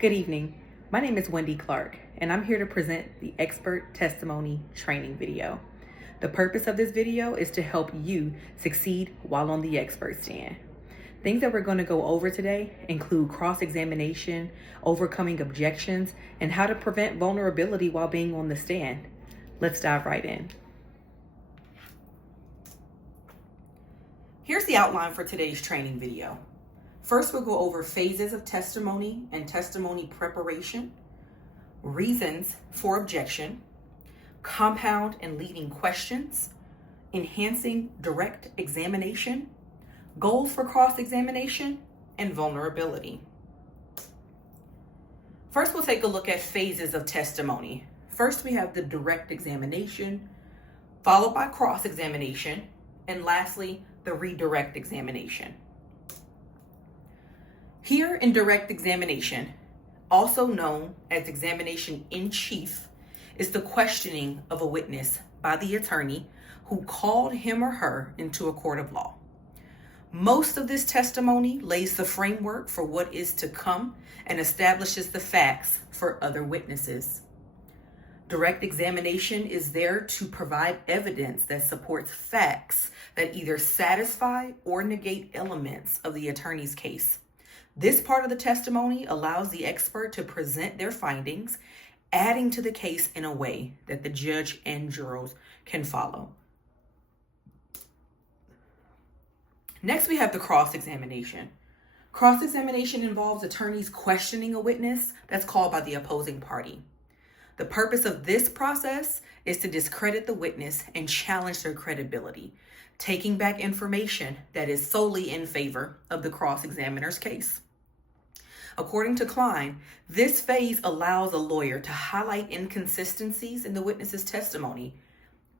Good evening. My name is Wendy Clark, and I'm here to present the expert testimony training video. The purpose of this video is to help you succeed while on the expert stand. Things that we're going to go over today include cross-examination, overcoming objections, and how to prevent vulnerability while being on the stand. Let's dive right in. Here's the outline for today's training video. First, we'll go over phases of testimony and testimony preparation, reasons for objection, compound and leading questions, enhancing direct examination, goals for cross-examination, and vulnerability. First, we'll take a look at phases of testimony. First, we have the direct examination, followed by cross-examination, and lastly, the redirect examination. Here in direct examination, also known as examination in chief, is the questioning of a witness by the attorney who called him or her into a court of law. Most of this testimony lays the framework for what is to come and establishes the facts for other witnesses. Direct examination is there to provide evidence that supports facts that either satisfy or negate elements of the attorney's case. This part of the testimony allows the expert to present their findings, adding to the case in a way that the judge and jurors can follow. Next, we have the cross-examination. Cross-examination involves attorneys questioning a witness that's called by the opposing party. The purpose of this process is to discredit the witness and challenge their credibility, taking back information that is solely in favor of the cross-examiner's case. According to Klein, this phase allows a lawyer to highlight inconsistencies in the witness's testimony,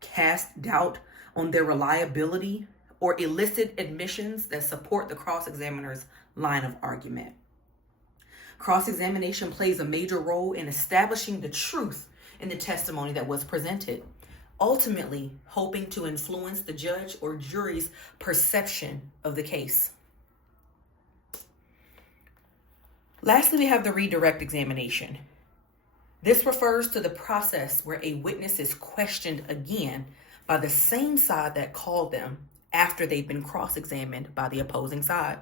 cast doubt on their reliability, or elicit admissions that support the cross-examiner's line of argument. Cross-examination plays a major role in establishing the truth in the testimony that was presented, ultimately hoping to influence the judge or jury's perception of the case. Lastly, we have the redirect examination. This refers to the process where a witness is questioned again by the same side that called them after they've been cross-examined by the opposing side.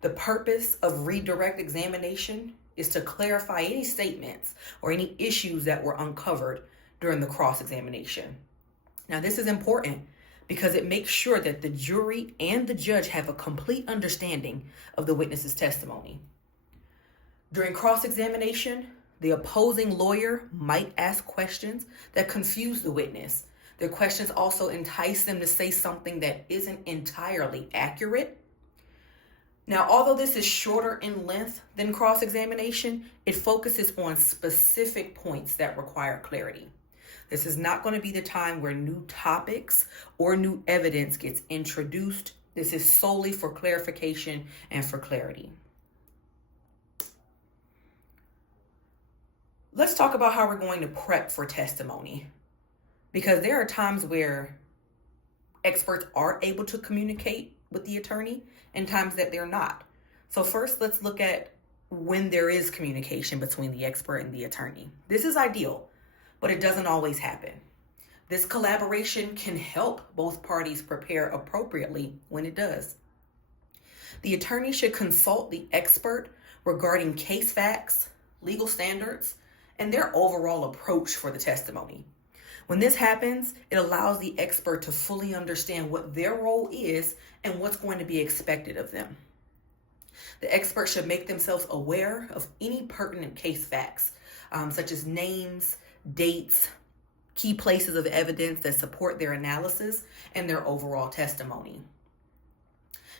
The purpose of redirect examination is to clarify any statements or any issues that were uncovered during the cross-examination. Now, this is important because it makes sure that the jury and the judge have a complete understanding of the witness's testimony. During cross-examination, the opposing lawyer might ask questions that confuse the witness. Their questions also entice them to say something that isn't entirely accurate. Now, although this is shorter in length than cross-examination, it focuses on specific points that require clarity. This is not going to be the time where new topics or new evidence gets introduced. This is solely for clarification and for clarity. Let's talk about how we're going to prep for testimony, because there are times where experts are able to communicate with the attorney and times that they're not. So first, let's look at when there is communication between the expert and the attorney. This is ideal, but it doesn't always happen. This collaboration can help both parties prepare appropriately when it does. The attorney should consult the expert regarding case facts, legal standards, and their overall approach for the testimony. When this happens, it allows the expert to fully understand what their role is and what's going to be expected of them. The expert should make themselves aware of any pertinent case facts, such as names, dates, key places of evidence that support their analysis and their overall testimony.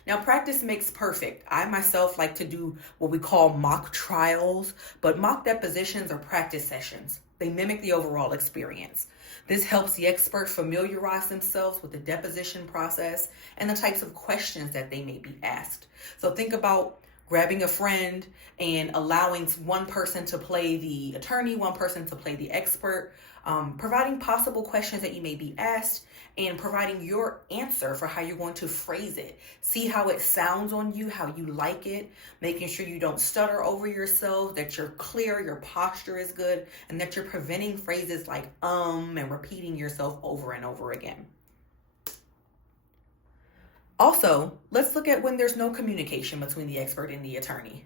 Now, practice makes perfect. I myself like to do what we call mock trials, but mock depositions are practice sessions. They mimic the overall experience. This helps the expert familiarize themselves with the deposition process and the types of questions that they may be asked. So think about grabbing a friend and allowing one person to play the attorney, one person to play the expert, providing possible questions that you may be asked, and providing your answer for how you're going to phrase it. See how it sounds on you, how you like it, making sure you don't stutter over yourself, that you're clear, your posture is good, and that you're preventing phrases like and repeating yourself over and over again. Also, let's look at when there's no communication between the expert and the attorney.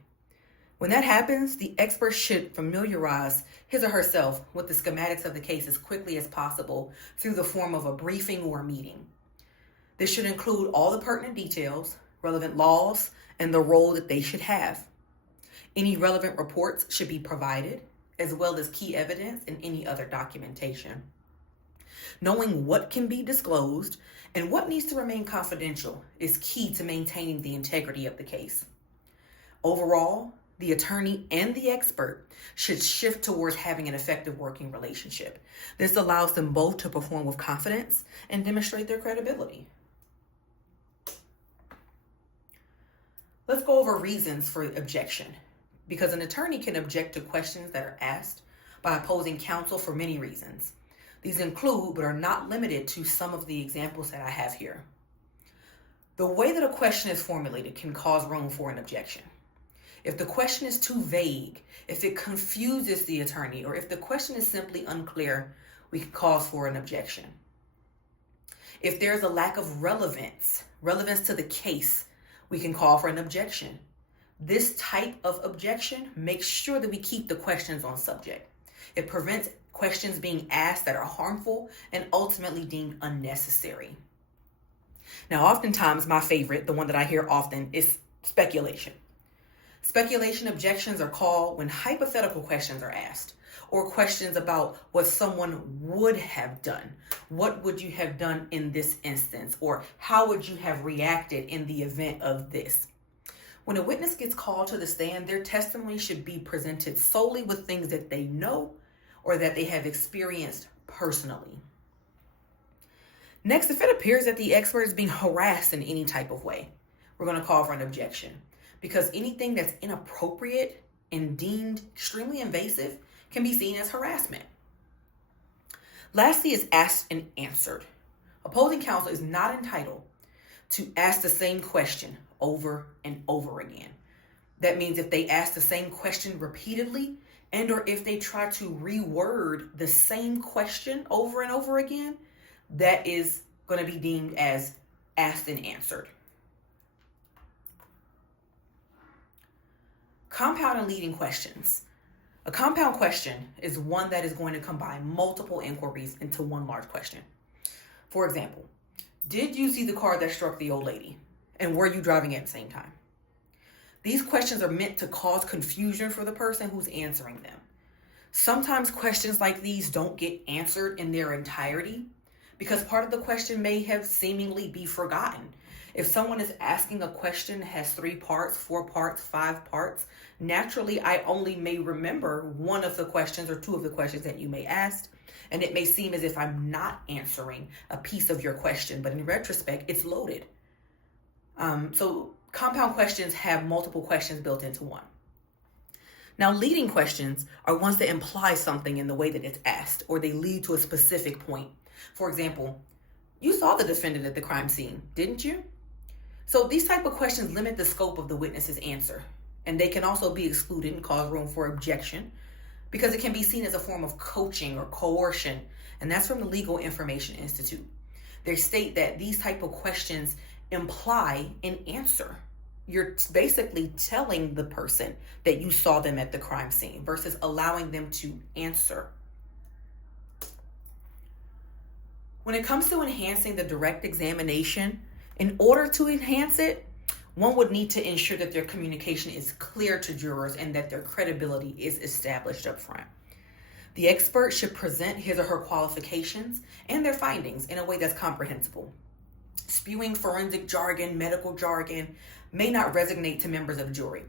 When that happens, the expert should familiarize his or herself with the schematics of the case as quickly as possible through the form of a briefing or a meeting. This should include all the pertinent details, relevant laws, and the role that they should have. Any relevant reports should be provided, as well as key evidence and any other documentation. Knowing what can be disclosed and what needs to remain confidential is key to maintaining the integrity of the case. Overall, the attorney and the expert should shift towards having an effective working relationship. This allows them both to perform with confidence and demonstrate their credibility. Let's go over reasons for objection, because an attorney can object to questions that are asked by opposing counsel for many reasons. These include, but are not limited to, some of the examples that I have here. The way that a question is formulated can cause room for an objection. If the question is too vague, if it confuses the attorney, or if the question is simply unclear, we can cause for an objection. If there's a lack of relevance to the case, we can call for an objection. This type of objection makes sure that we keep the questions on subject. It prevents questions being asked that are harmful and ultimately deemed unnecessary. Now, oftentimes, my favorite, the one that I hear often, is speculation. Speculation objections are called when hypothetical questions are asked, or questions about what someone would have done. What would you have done in this instance? Or how would you have reacted in the event of this? When a witness gets called to the stand, their testimony should be presented solely with things that they know or that they have experienced personally. Next, if it appears that the expert is being harassed in any type of way, we're going to call for an objection, because anything that's inappropriate and deemed extremely invasive can be seen as harassment. Lastly is asked and answered. Opposing counsel is not entitled to ask the same question over and over again. That means if they ask the same question repeatedly, and or if they try to reword the same question over and over again, that is going to be deemed as asked and answered. Compound and leading questions. A compound question is one that is going to combine multiple inquiries into one large question. For example, did you see the car that struck the old lady? And were you driving at the same time? These questions are meant to cause confusion for the person who's answering them. Sometimes questions like these don't get answered in their entirety because part of the question may have seemingly be forgotten. If someone is asking a question that has 3 parts, 4 parts, 5 parts, naturally I only may remember one of the questions or 2 of the questions that you may ask, and it may seem as if I'm not answering a piece of your question, but in retrospect, it's loaded. So compound questions have multiple questions built into one. Now, leading questions are ones that imply something in the way that it's asked, or they lead to a specific point. For example, you saw the defendant at the crime scene, didn't you? So these type of questions limit the scope of the witness's answer, and they can also be excluded and cause room for objection because it can be seen as a form of coaching or coercion, and that's from the Legal Information Institute. They state that these type of questions imply an answer. You're basically telling the person that you saw them at the crime scene versus allowing them to answer. When it comes to enhancing the direct examination, in order to enhance it, one would need to ensure that their communication is clear to jurors and that their credibility is established up front. The expert should present his or her qualifications and their findings in a way that's comprehensible. Spewing forensic jargon, medical jargon may not resonate to members of the jury.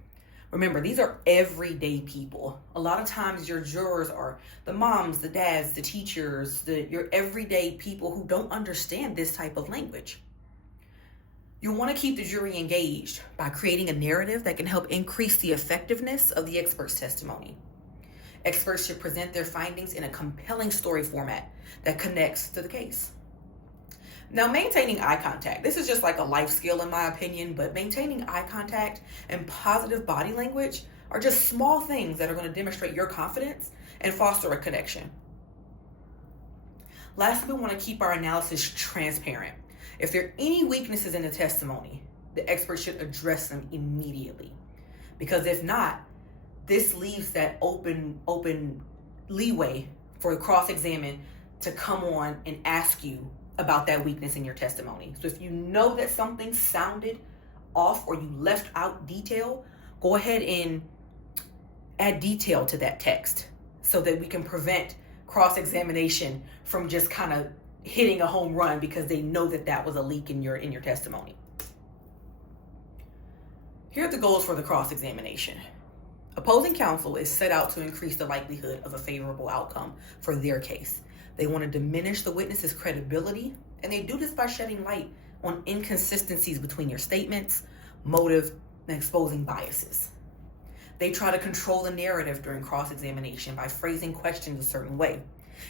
Remember, these are everyday people. A lot of times your jurors are the moms, the dads, the teachers, your everyday people who don't understand this type of language. You'll want to keep the jury engaged by creating a narrative that can help increase the effectiveness of the expert's testimony. Experts should present their findings in a compelling story format that connects to the case. Now, maintaining eye contact. This is just like a life skill in my opinion, but maintaining eye contact and positive body language are just small things that are going to demonstrate your confidence and foster a connection. Lastly, we want to keep our analysis transparent. If there are any weaknesses in the testimony, the expert should address them immediately. Because if not, this leaves that open leeway for the cross-examine to come on and ask you about that weakness in your testimony. So if you know that something sounded off or you left out detail, go ahead and add detail to that text so that we can prevent cross-examination from just kind of hitting a home run because they know that that was a leak in your testimony. Here are the goals for the cross-examination. Opposing counsel is set out to increase the likelihood of a favorable outcome for their case. They want to diminish the witness's credibility, and they do this by shedding light on inconsistencies between your statements, motive, and exposing biases. They try to control the narrative during cross-examination by phrasing questions a certain way,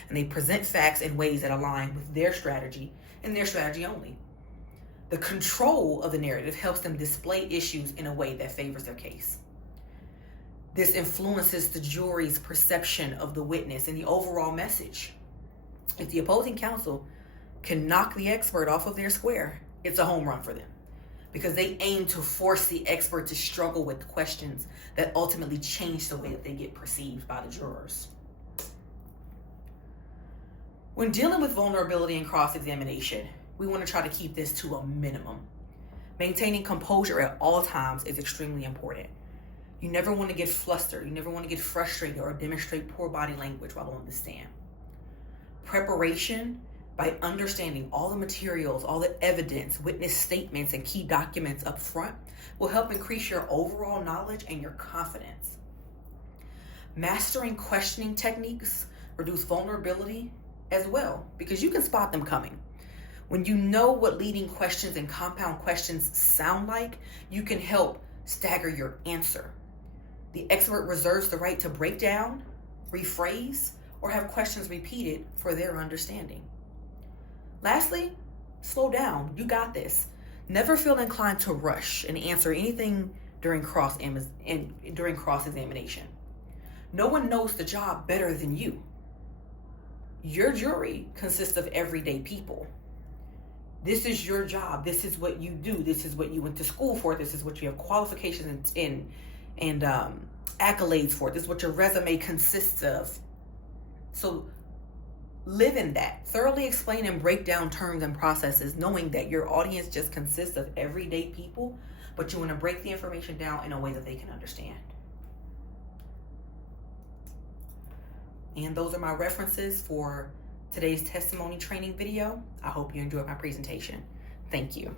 and they present facts in ways that align with their strategy and their strategy only. The control of the narrative helps them display issues in a way that favors their case. This influences the jury's perception of the witness and the overall message. If the opposing counsel can knock the expert off of their square, it's a home run for them because they aim to force the expert to struggle with questions that ultimately change the way that they get perceived by the jurors. When dealing with vulnerability in cross-examination, we want to try to keep this to a minimum. Maintaining composure at all times is extremely important. You never want to get flustered. You never want to get frustrated or demonstrate poor body language while on the stand. Preparation by understanding all the materials, all the evidence, witness statements, and key documents up front will help increase your overall knowledge and your confidence. Mastering questioning techniques reduce vulnerability as well because you can spot them coming. When you know what leading questions and compound questions sound like, you can help stagger your answer. The expert reserves the right to break down, rephrase, or have questions repeated for their understanding. Lastly, slow down. You got this. Never feel inclined to rush and answer anything during cross-examination. No one knows the job better than you. Your jury consists of everyday people. This is your job. This is what you do. This is what you went to school for. This is what you have qualifications and accolades for. This is what your resume consists of. So live in that. Thoroughly explain and break down terms and processes, knowing that your audience just consists of everyday people, but you want to break the information down in a way that they can understand. And those are my references for today's testimony training video. I hope you enjoyed my presentation. Thank you.